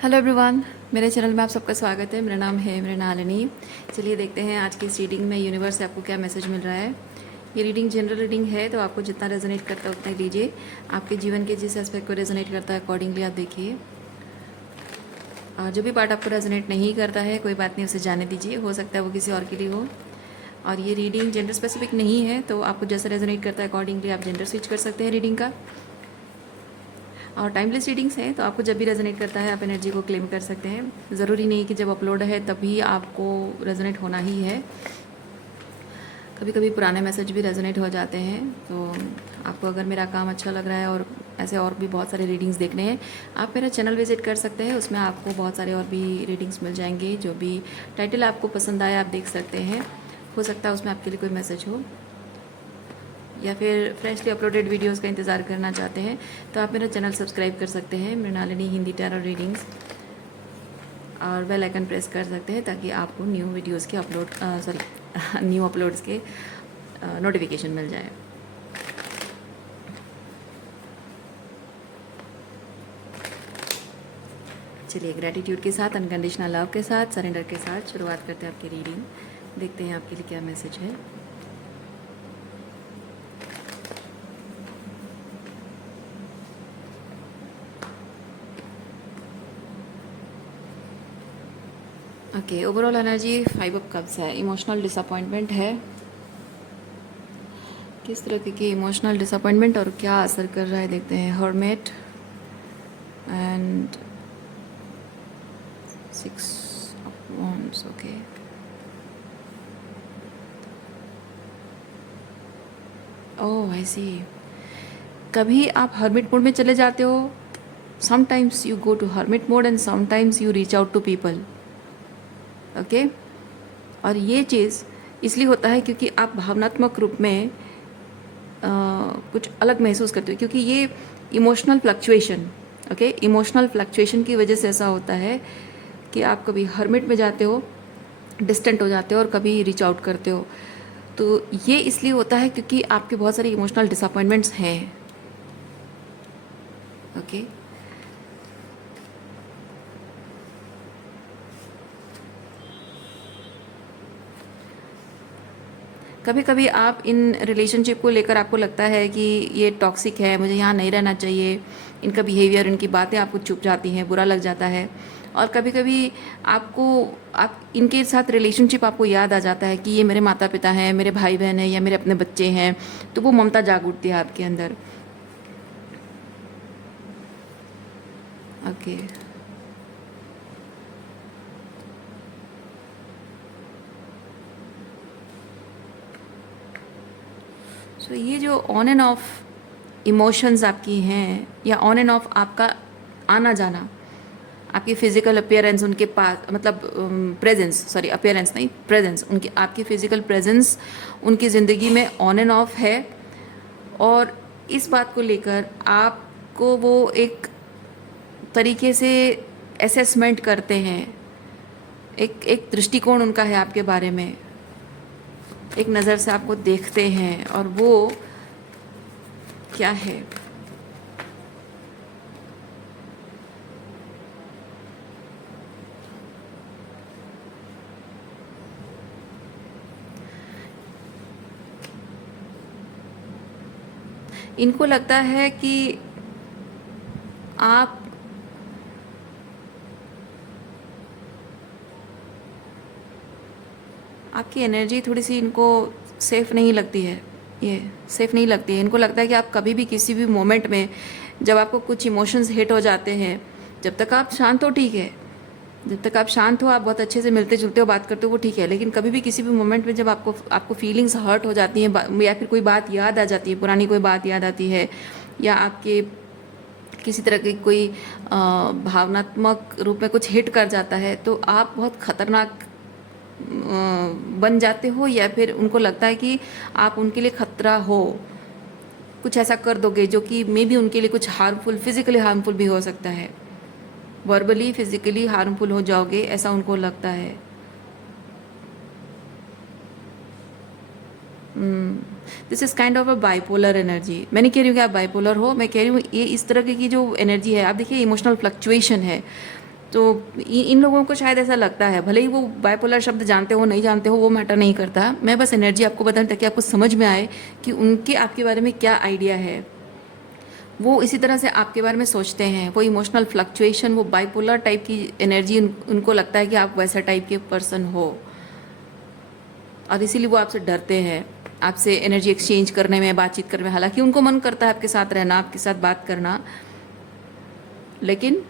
Hello everyone, मेरे channel में आप सबका स्वागत है। मेरा नाम है मृणालिनी। चलिए देखते हैं आज की इस रीडिंग में यूनिवर्स से आपको क्या मैसेज मिल रहा है। ये रीडिंग जनरल रीडिंग है, तो आपको जितना रेजोनेट करता है उतना ही लीजिए। आपके जीवन के जिस एस्पेक्ट को रेजोनेट करता है अकॉर्डिंगली आप देखिए। जो भी पार्ट आपको रेजोनेट नहीं करता है कोई बात नहीं, उसे जाने दीजिए, हो सकता है वो किसी और के लिए हो। और ये रीडिंग जेंडर स्पेसिफिक नहीं है, तो आपको जैसा रेजोनेट करता है अकॉर्डिंगली आप जेंडर स्विच कर सकते हैं रीडिंग का। और टाइमलेस रीडिंग्स हैं, तो आपको जब भी रेजोनेट करता है आप एनर्जी को क्लेम कर सकते हैं। ज़रूरी नहीं कि जब अपलोड है तभी आपको रेजोनेट होना ही है। कभी कभी पुराने मैसेज भी रेजोनेट हो जाते हैं। तो आपको अगर मेरा काम अच्छा लग रहा है और ऐसे और भी बहुत सारे रीडिंग्स देखने हैं, आप मेरा चैनल विजिट कर सकते हैं। उसमें आपको बहुत सारे और भी रीडिंग्स मिल जाएंगे। जो भी टाइटल आपको पसंद आए आप देख सकते हैं। हो सकता है उसमें आपके लिए कोई मैसेज हो, या फिर फ्रेशली अपलोडेड वीडियोस का इंतज़ार करना चाहते हैं तो आप मेरा चैनल सब्सक्राइब कर सकते हैं, मृणालिनी हिंदी टैरो रीडिंग्स, और बेल आइकन प्रेस कर सकते हैं ताकि आपको न्यू वीडियोस के न्यू अपलोड्स के नोटिफिकेशन मिल जाए। चलिए ग्रैटिट्यूड के साथ, अनकंडीशनल लव के साथ, सरेंडर के साथ शुरुआत करते हैं आपकी रीडिंग। देखते हैं आपके लिए क्या मैसेज है। Okay, overall energy 5 of cups है। इमोशनल डिसअपॉइंटमेंट है। किस तरह की इमोशनल डिसअपॉइंटमेंट और क्या असर कर रहा है देखते हैं। Hermit and 6 of wands. Okay, oh I see. कभी आप हर्मिट मोड में चले जाते हो। Sometimes you go to hermit mode and sometimes you reach out to people. Okay, और ये चीज़ इसलिए होता है क्योंकि आप भावनात्मक रूप में कुछ अलग महसूस करते हो, क्योंकि ये emotional fluctuation, okay, emotional fluctuation की वजह से ऐसा होता है कि आप कभी हर्मिट में जाते हो, डिस्टेंट हो जाते हो, और कभी रीच आउट करते हो। तो ये इसलिए होता है क्योंकि आपके बहुत सारे इमोशनल डिसअपॉइंटमेंट्स हैं। ओके, कभी कभी आप इन रिलेशनशिप को लेकर आपको लगता है कि ये टॉक्सिक है, मुझे यहाँ नहीं रहना चाहिए। इनका बिहेवियर, इनकी बातें आपको चुभ जाती हैं, बुरा लग जाता है। और कभी कभी आपको आप इनके साथ रिलेशनशिप आपको याद आ जाता है कि ये मेरे माता पिता हैं, मेरे भाई बहन हैं, या मेरे अपने बच्चे हैं। तो वो ममता जाग उठती है आपके अंदर। ओके, सो ये जो ऑन एंड ऑफ इमोशंस आपकी हैं, या ऑन एंड ऑफ आपका आना जाना, आपकी फिजिकल अपीयरेंस उनके पास, मतलब प्रेजेंस, सॉरी अपीयरेंस नहीं, प्रेजेंस, उनकी आपकी फिजिकल प्रेजेंस उनकी ज़िंदगी में ऑन एंड ऑफ है। और इस बात को लेकर आपको वो एक तरीके से असेसमेंट करते हैं, एक एक दृष्टिकोण उनका है आपके बारे में, एक नज़र से आपको देखते हैं। और वो क्या है, इनको लगता है कि आप आपकी एनर्जी थोड़ी सी इनको सेफ़ नहीं लगती है। ये सेफ़ नहीं लगती है। इनको लगता है कि आप कभी भी किसी भी मोमेंट में जब आपको कुछ इमोशंस हिट हो जाते हैं, जब तक आप शांत हो ठीक है, जब तक आप शांत हो, आप बहुत अच्छे से मिलते जुलते हो, बात करते हो, वो ठीक है। लेकिन कभी भी किसी भी मोमेंट में जब आपको फीलिंग्स हर्ट हो जाती हैं, या फिर कोई बात याद आ जाती है, पुरानी कोई बात याद आती है, या आपके किसी तरह की कोई भावनात्मक रूप में कुछ हिट कर जाता है, तो आप बहुत ख़तरनाक बन जाते हो, या फिर उनको लगता है कि आप उनके लिए खतरा हो, कुछ ऐसा कर दोगे जो कि मे बी उनके लिए कुछ हार्मफुल, फिजिकली हार्मफुल भी हो सकता है, वर्बली फिजिकली हार्मफुल हो जाओगे, ऐसा उनको लगता है। This is kind of a bipolar energy. मैं नहीं कह रही हूँ कि आप बाइपोलर हो, मैं कह रही हूँ ये इस तरह की जो एनर्जी है, आप देखिए इमोशनल फ्लक्चुएशन है। तो इन लोगों को शायद ऐसा लगता है, भले ही वो बाइपोलर शब्द जानते हो नहीं जानते हो वो मैटर नहीं करता, मैं बस एनर्जी आपको बताऊँ ताकि आपको समझ में आए कि उनके आपके बारे में क्या आइडिया है। वो इसी तरह से आपके बारे में सोचते हैं, वो इमोशनल फ्लक्चुएशन, वो बाइपोलर टाइप की एनर्जी उनको लगता है कि आप वैसा टाइप के पर्सन हो, और इसीलिए वो आपसे डरते हैं आपसे एनर्जी एक्सचेंज करने में, बातचीत करने में। हालांकि उनको मन करता है आपके साथ रहना, आपके साथ बात करना, लेकिन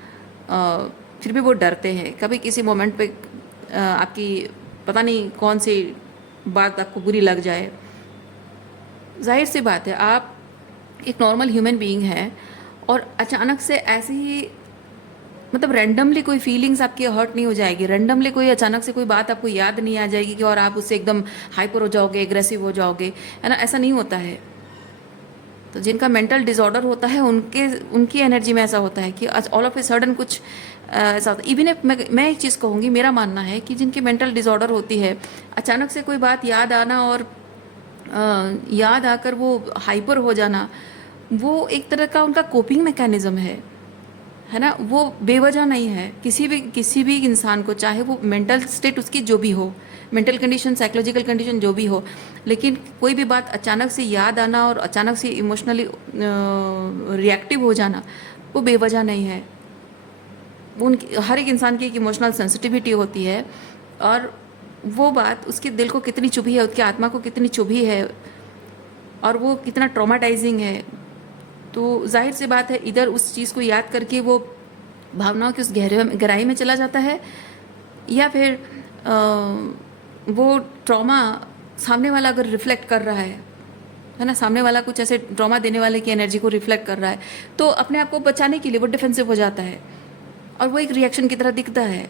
फिर भी वो डरते हैं। कभी किसी मोमेंट पे आपकी पता नहीं कौन सी बात आपको बुरी लग जाए। जाहिर सी बात है, आप एक नॉर्मल ह्यूमन बीइंग है और अचानक से ऐसे ही मतलब रैंडमली कोई फीलिंग्स आपकी हर्ट नहीं हो जाएगी, रैंडमली कोई अचानक से कोई बात आपको याद नहीं आ जाएगी कि और आप उससे एकदम हाइपर हो जाओगे, एग्रेसिव हो जाओगे, है ना, ऐसा नहीं होता है। तो जिनका मेंटल डिसऑर्डर होता है उनकी एनर्जी में ऐसा होता है कि ऑल ऑफ ए सडन कुछ ऐसा होता है। इवन मैं एक चीज़ कहूँगी, मेरा मानना है कि जिनकी मेंटल डिसऑर्डर होती है, अचानक से कोई बात याद आना और याद आकर वो हाइपर हो जाना, वो एक तरह का उनका कोपिंग मैकेनिज्म है ना, वो बेवजह नहीं है। किसी भी इंसान को, चाहे वो मेंटल स्टेट उसकी जो भी हो, मेंटल कंडीशन, साइकोलॉजिकल कंडीशन जो भी हो, लेकिन कोई भी बात अचानक से याद आना और अचानक से इमोशनली रिएक्टिव हो जाना, वो बेवजह नहीं है। वो उनकी हर एक इंसान की एक इमोशनल सेंसिटिविटी होती है, और वो बात उसके दिल को कितनी चुभी है, उसकी आत्मा को कितनी चुभी है, और वो कितना ट्रॉमाटाइजिंग है। तो जाहिर सी बात है, इधर उस चीज़ को याद करके वो भावनाओं की उस गहराई में चला जाता है, या फिर वो ट्रॉमा सामने वाला अगर रिफ्लेक्ट कर रहा है ना, सामने वाला कुछ ऐसे ट्रॉमा देने वाले की एनर्जी को रिफ्लेक्ट कर रहा है, तो अपने आप को बचाने के लिए वो डिफेंसिव हो जाता है और वो एक रिएक्शन की तरह दिखता है।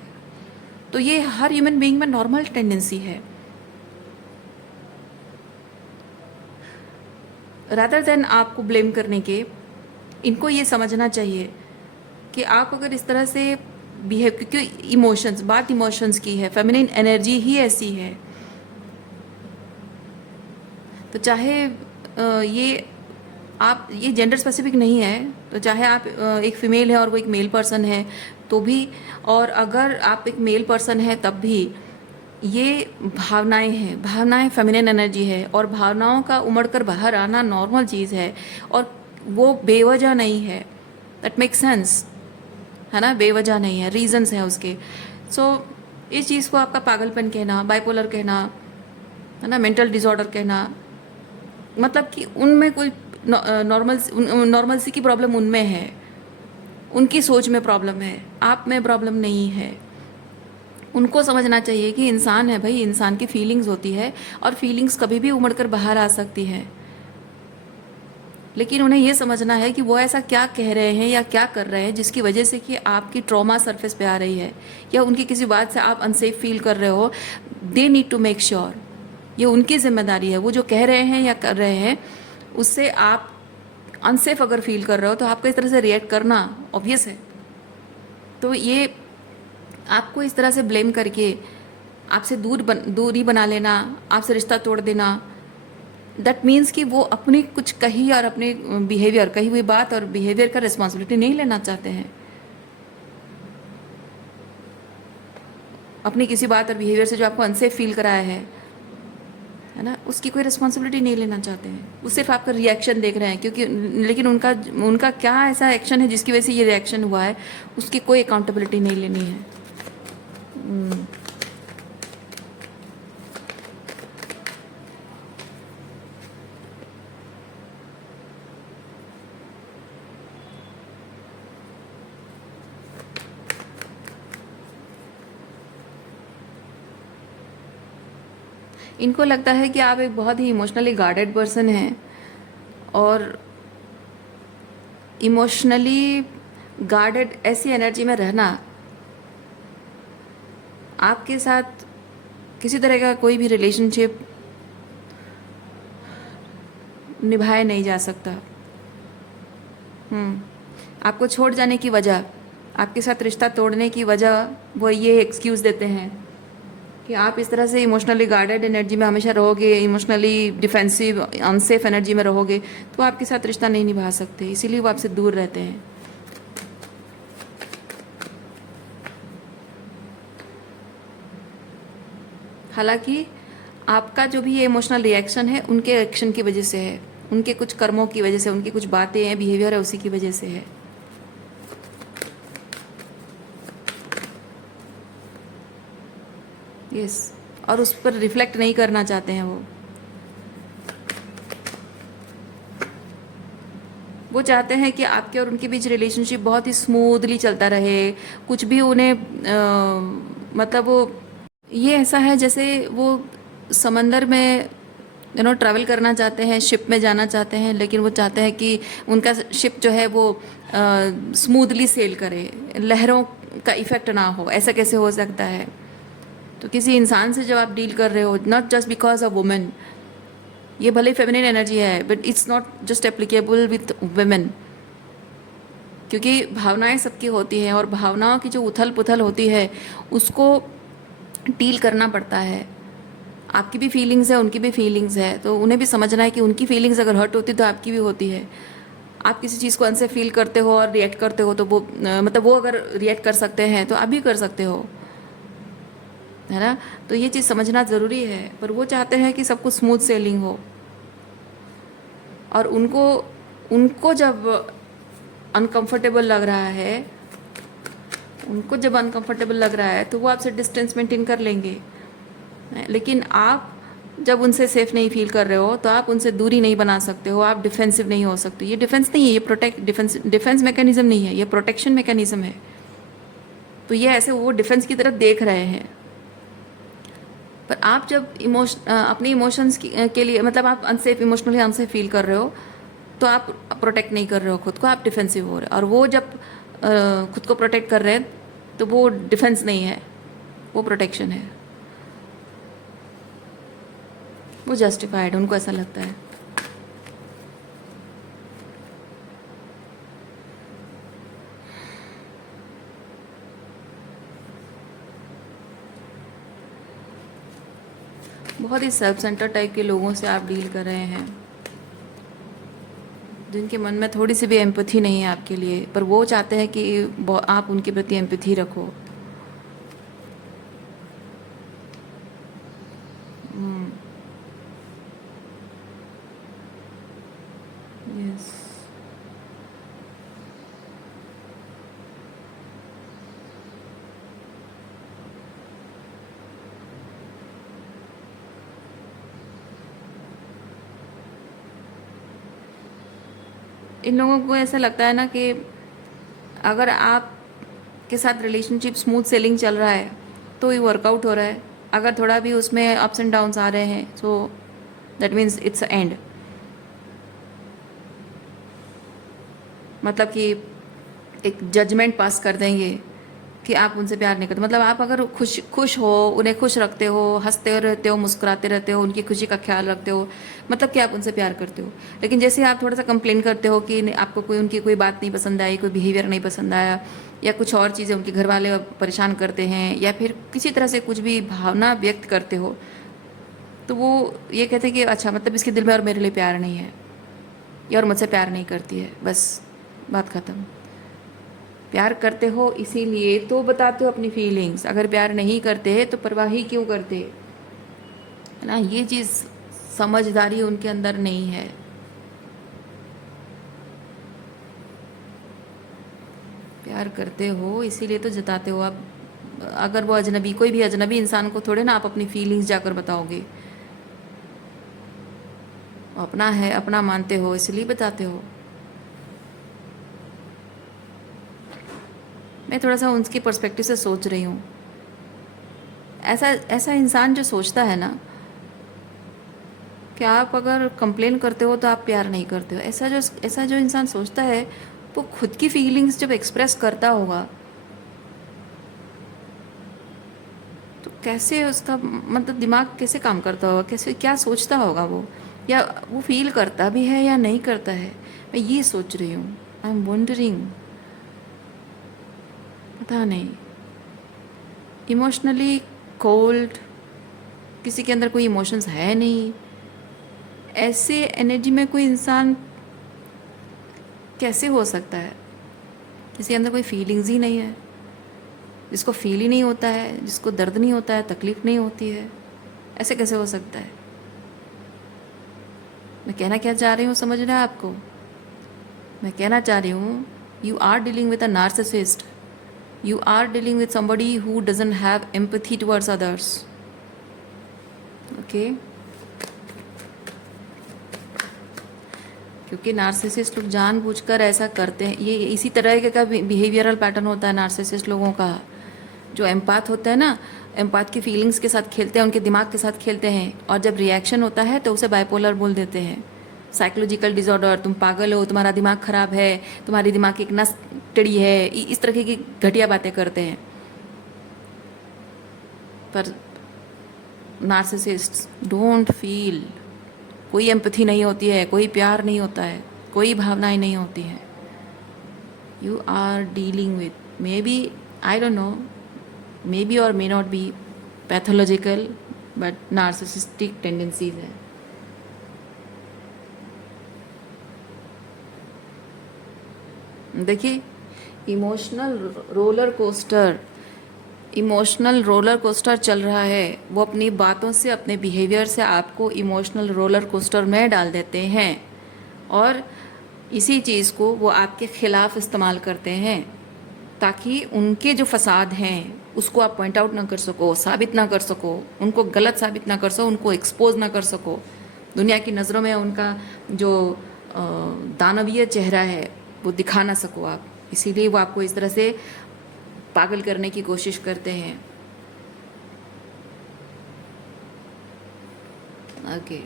तो ये हर ह्यूमन बीइंग में नॉर्मल टेंडेंसी है। रादर देन आपको ब्लेम करने के, इनको ये समझना चाहिए कि आप अगर इस तरह से बिहेव, क्योंकि इमोशंस, बात इमोशंस की है, फेमिनिन एनर्जी ही ऐसी है। तो चाहे ये जेंडर स्पेसिफिक नहीं है, तो चाहे आप एक फीमेल है और वो एक मेल पर्सन है तो भी, और अगर आप एक मेल पर्सन है तब भी, ये भावनाएं हैं, भावनाएं फेमिनिन एनर्जी है, और भावनाओं का उमड़कर बाहर आना नॉर्मल चीज़ है, और वो बेवजह नहीं है। दैट मेक सेंस, है ना, बेवजह नहीं है, रीजंस हैं उसके। सो इस चीज़ को आपका पागलपन कहना, बाइपोलर कहना, है ना, मेंटल डिसऑर्डर कहना, मतलब कि उनमें कोई नॉर्मल सी की प्रॉब्लम उनमें है, उनकी सोच में प्रॉब्लम है, आप में प्रॉब्लम नहीं है। उनको समझना चाहिए कि इंसान है भाई, इंसान की फीलिंग्स होती है, और फीलिंग्स कभी भी उमड़ कर बाहर आ सकती है, लेकिन उन्हें ये समझना है कि वो ऐसा क्या कह रहे हैं या क्या कर रहे हैं जिसकी वजह से कि आपकी ट्रॉमा सरफेस पे आ रही है, या उनकी किसी बात से आप अनसेफ फील कर रहे हो। They need to make sure, ये उनकी जिम्मेदारी है। वो जो कह रहे हैं या कर रहे हैं, उससे आप अनसेफ अगर फील कर रहे हो तो आपको इस तरह से रिएक्ट करना ऑब्वियस है। तो ये आपको इस तरह से ब्लेम करके आपसे दूरी बना लेना, आपसे रिश्ता तोड़ देना, दैट मीन्स कि वो अपनी कुछ कही और अपने बिहेवियर, कही हुई बात और बिहेवियर का रिस्पॉन्सिबिलिटी नहीं लेना चाहते हैं। अपनी किसी बात और बिहेवियर से जो आपको अनसेफ फील कराया है ना, उसकी कोई रिस्पॉन्सिबिलिटी नहीं लेना चाहते हैं। वो सिर्फ आपका रिएक्शन देख रहे हैं, क्योंकि लेकिन उनका क्या ऐसा एक्शन है जिसकी वजह से ये रिएक्शन हुआ है, उसकी कोई अकाउंटेबिलिटी नहीं लेनी है। इनको लगता है कि आप एक बहुत ही इमोशनली गार्डेड पर्सन हैं, और इमोशनली गार्डेड ऐसी एनर्जी में रहना आपके साथ किसी तरह का कोई भी रिलेशनशिप निभाया नहीं जा सकता। आपको छोड़ जाने की वजह, आपके साथ रिश्ता तोड़ने की वजह, वो ये एक्सक्यूज़ देते हैं कि आप इस तरह से इमोशनली गार्डेड एनर्जी में हमेशा रहोगे, इमोशनली डिफेंसिव अनसेफ एनर्जी में रहोगे, तो आपके साथ रिश्ता नहीं निभा सकते, इसीलिए वो आपसे दूर रहते हैं। हालांकि आपका जो भी ये इमोशनल रिएक्शन है उनके एक्शन की वजह से है, उनके कुछ कर्मों की वजह से, उनकी कुछ बातें हैं, बिहेवियर है, उसी की वजह से है। यस, और उस पर रिफ्लेक्ट नहीं करना चाहते हैं वो चाहते हैं कि आपके और उनके बीच रिलेशनशिप बहुत ही स्मूथली चलता रहे, कुछ भी उन्हें मतलब वो ये ऐसा है जैसे वो समंदर में ट्रैवल करना चाहते हैं, शिप में जाना चाहते हैं, लेकिन वो चाहते हैं कि उनका शिप जो है वो स्मूथली सेल करे, लहरों का इफेक्ट ना हो। ऐसा कैसे हो सकता है? तो किसी इंसान से जब आप डील कर रहे हो, not just because a women, ये भले फेमिनिन एनर्जी है but it's not just applicable with women, क्योंकि भावनाएं सबकी होती हैं और भावनाओं की जो उथल पुथल होती है उसको डील करना पड़ता है। आपकी भी फीलिंग्स है, उनकी भी फीलिंग्स है, तो उन्हें भी समझना है कि उनकी फीलिंग्स अगर हर्ट होती तो आपकी भी होती है। आप किसी चीज़ को अनसेफ फील करते हो और रिएक्ट करते हो तो वो मतलब वो अगर रिएक्ट कर सकते हैं तो आप भी कर सकते हो, है ना? तो ये चीज़ समझना ज़रूरी है। पर वो चाहते हैं कि सब कुछ स्मूथ सेलिंग हो, और उनको उनको जब अनकंफर्टेबल लग रहा है, उनको जब अनकंफर्टेबल लग रहा है तो वो आपसे डिस्टेंस मेंटेन कर लेंगे। लेकिन आप जब उनसे सेफ नहीं फील कर रहे हो तो आप उनसे दूरी नहीं बना सकते हो, आप डिफेंसिव नहीं हो सकते। ये डिफेंस नहीं है, ये डिफेंस मैकेनिज्म नहीं है, ये प्रोटेक्शन मैकेनिज्म है। तो ये ऐसे वो डिफेंस की तरफ देख रहे हैं। पर आप जब अपने इमोशंस के लिए मतलब आप अनसेफ, इमोशनली अनसेफ फील कर रहे हो तो आप प्रोटेक्ट नहीं कर रहे हो खुद को, आप डिफेंसिव हो रहे हो। और वो जब खुद को प्रोटेक्ट कर रहे हैं तो वो डिफेंस नहीं है, वो प्रोटेक्शन है, वो जस्टिफाइड, उनको ऐसा लगता है। बहुत ही सेल्फ सेंटर टाइप के लोगों से आप डील कर रहे हैं, जिनके मन में थोड़ी सी भी एम्पैथी नहीं है आपके लिए, पर वो चाहते हैं कि आप उनके प्रति एम्पैथी रखो। यस, इन लोगों को ऐसा लगता है ना कि अगर आप के साथ रिलेशनशिप स्मूथ सेलिंग चल रहा है तो ये वर्कआउट हो रहा है, अगर थोड़ा भी उसमें अप्स एंड डाउन्स आ रहे हैं so that means it's and. मतलब कि एक जजमेंट पास कर देंगे कि आप उनसे प्यार नहीं करते। मतलब आप अगर खुश हो, उन्हें खुश रखते हो, हंसते रहते हो, मुस्कुराते रहते हो, उनकी खुशी का ख्याल रखते हो, मतलब कि आप उनसे प्यार करते हो। लेकिन जैसे आप थोड़ा सा कंप्लेन करते हो कि आपको कोई उनकी कोई बात नहीं पसंद आई, कोई बिहेवियर नहीं पसंद आया, या कुछ और चीज़ें उनके घर वाले परेशान करते हैं, या फिर किसी तरह से कुछ भी भावना व्यक्त करते हो, तो वो ये कहते हैं कि अच्छा मतलब इसके दिल में और मेरे लिए प्यार नहीं है, या और मुझसे प्यार नहीं करती है, बस बात ख़त्म। प्यार करते हो इसीलिए तो बताते हो अपनी फीलिंग्स, अगर प्यार नहीं करते तो परवाह ही क्यों करते, है ना? ये चीज़ समझदारी उनके अंदर नहीं है। प्यार करते हो इसीलिए तो जताते हो आप। अगर वो अजनबी, कोई भी अजनबी इंसान को थोड़े ना आप अपनी फीलिंग्स जाकर बताओगे, अपना है, अपना मानते हो इसलिए बताते हो। मैं थोड़ा सा उनकी पर्सपेक्टिव से सोच रही हूँ। ऐसा ऐसा इंसान जो सोचता है ना कि आप अगर कंप्लेन करते हो तो आप प्यार नहीं करते हो, ऐसा जो इंसान सोचता है वो खुद की फीलिंग्स जब एक्सप्रेस करता होगा तो कैसे उसका मतलब दिमाग कैसे काम करता होगा, कैसे क्या सोचता होगा वो, या वो फील करता भी है या नहीं करता है। मैं ये सोच रही हूँ, आई एम वंडरिंग, पता नहीं। इमोशनली कोल्ड, किसी के अंदर कोई इमोशंस है नहीं, ऐसे एनर्जी में कोई इंसान कैसे हो सकता है? किसी के अंदर कोई फीलिंग्स ही नहीं है, जिसको फील ही नहीं होता है, जिसको दर्द नहीं होता है, तकलीफ नहीं होती है। ऐसे कैसे हो सकता है? मैं कहना क्या चाह रही हूँ समझ रहे हैं आपको? मैं कहना चाह रही हूँ, you are dealing with a narcissist, you are dealing with somebody who doesn't have empathy towards others. Okay? क्योंकि नार्सिसिस्ट लोग जानबूझकर ऐसा करते हैं, ये इसी तरह का बिहेवियरल पैटर्न होता है नार्सिसिस्ट लोगों का। जो एम्पाथ होता है ना, एम्पाथ की फीलिंग्स के साथ खेलते हैं, उनके दिमाग के साथ खेलते हैं, और जब रिएक्शन होता है तो उसे बाइपोलर बोल देते हैं, साइकोलॉजिकल डिसऑर्डर, तुम पागल हो, तुम्हारा दिमाग खराब है, तुम्हारी दिमाग की एक नस टेढ़ी है, इस तरह की घटिया बातें करते हैं। पर नार्सिसिस्ट्स डोंट फील, कोई एम्पैथी नहीं होती है, कोई प्यार नहीं होता है, कोई भावनाएं नहीं होती हैं। You are dealing with may be, I don't know, may be और may not be pathological but narcissistic tendencies है। देखिए, इमोशनल रोलर कोस्टर चल रहा है। वो अपनी बातों से, अपने बिहेवियर से आपको इमोशनल रोलर कोस्टर में डाल देते हैं, और इसी चीज़ को वो आपके ख़िलाफ़ इस्तेमाल करते हैं ताकि उनके जो फसाद हैं उसको आप पॉइंट आउट ना कर सको, साबित ना कर सको, उनको गलत साबित ना कर सको, उनको एक्सपोज ना कर सको। दुनिया की नज़रों में उनका जो दानवीय चेहरा है वो दिखा ना सको आप, इसीलिए वो आपको इस तरह से पागल करने की कोशिश करते हैं। ओके,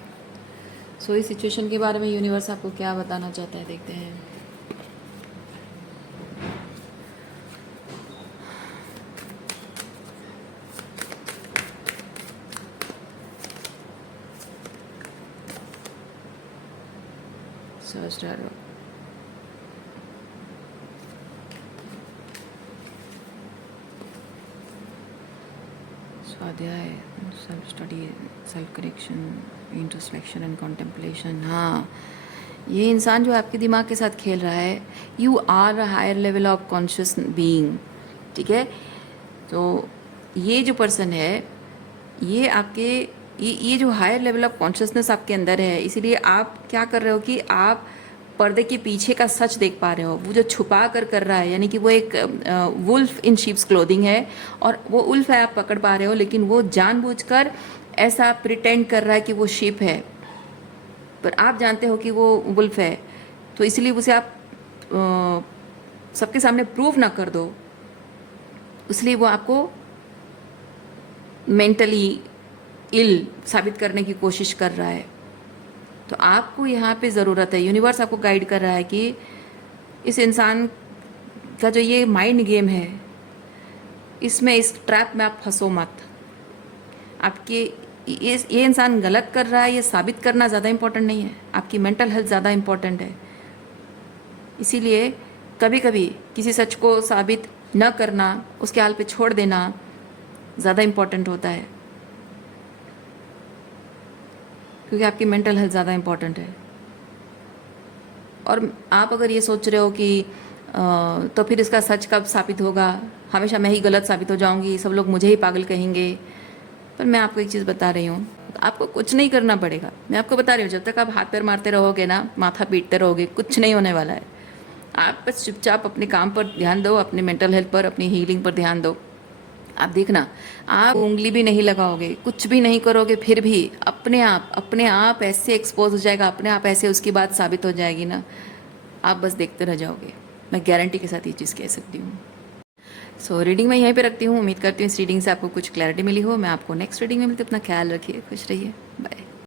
सो इस सिचुएशन के बारे में यूनिवर्स आपको क्या बताना चाहता है, देखते हैं। सर्च टैरो, स्वाध्याय, self study, self correction, introspection and contemplation. हाँ, ये इंसान जो आपके दिमाग के साथ खेल रहा है, you are a higher level of conscious being, ठीक है। तो ये जो पर्सन है, ये आपके ये जो हायर लेवल ऑफ कॉन्शियसनेस आपके अंदर है, इसीलिए आप क्या कर रहे हो कि आप पर्दे के पीछे का सच देख पा रहे हो। वो जो छुपा कर रहा है, यानी कि वो एक वुल्फ इन शीप्स क्लोथिंग है, और वो उल्फ है, आप पकड़ पा रहे हो, लेकिन वो जानबूझकर ऐसा प्रिटेंड कर रहा है कि वो शीप है, पर आप जानते हो कि वो वुल्फ है। तो इसलिए उसे आप सबके सामने प्रूव ना कर दो, इसलिए वो आपको मेंटली इल साबित करने की कोशिश कर रहा है। तो आपको यहाँ पे ज़रूरत है, यूनिवर्स आपको गाइड कर रहा है कि इस इंसान का जो ये माइंड गेम है, इसमें, इस ट्रैप में आप फंसो मत। आपके ये इंसान गलत कर रहा है, ये साबित करना ज़्यादा इम्पोर्टेंट नहीं है, आपकी मेंटल हेल्थ ज़्यादा इम्पोर्टेंट है। इसीलिए कभी कभी किसी सच को साबित न करना, उसके हाल पे छोड़ देना ज़्यादा इम्पोर्टेंट होता है, क्योंकि आपकी मेंटल हेल्थ ज़्यादा इम्पॉर्टेंट है। और आप अगर ये सोच रहे हो कि तो फिर इसका सच कब साबित होगा, हमेशा मैं ही गलत साबित हो जाऊंगी, सब लोग मुझे ही पागल कहेंगे, पर मैं आपको एक चीज़ बता रही हूँ, आपको कुछ नहीं करना पड़ेगा। मैं आपको बता रही हूँ, जब तक आप हाथ पैर मारते रहोगे ना, माथा पीटते रहोगे, कुछ नहीं होने वाला है। आप बस चुपचाप अपने काम पर ध्यान दो, अपने मेंटल हेल्थ पर, अपनी हीलिंग पर ध्यान दो। आप देखना, आप उंगली भी नहीं लगाओगे, कुछ भी नहीं करोगे, फिर भी अपने आप ऐसे एक्सपोज हो जाएगा, अपने आप ऐसे उसकी बात साबित हो जाएगी ना, आप बस देखते रह जाओगे। मैं गारंटी के साथ ये चीज़ कह सकती हूँ। सो रीडिंग मैं यहीं पे रखती हूँ। उम्मीद करती हूँ इस रीडिंग से आपको कुछ क्लैरिटी मिली हो। मैं आपको नेक्स्ट रीडिंग में मिलती हूँ। अपना ख्याल रखिए, खुश रहिए, बाय।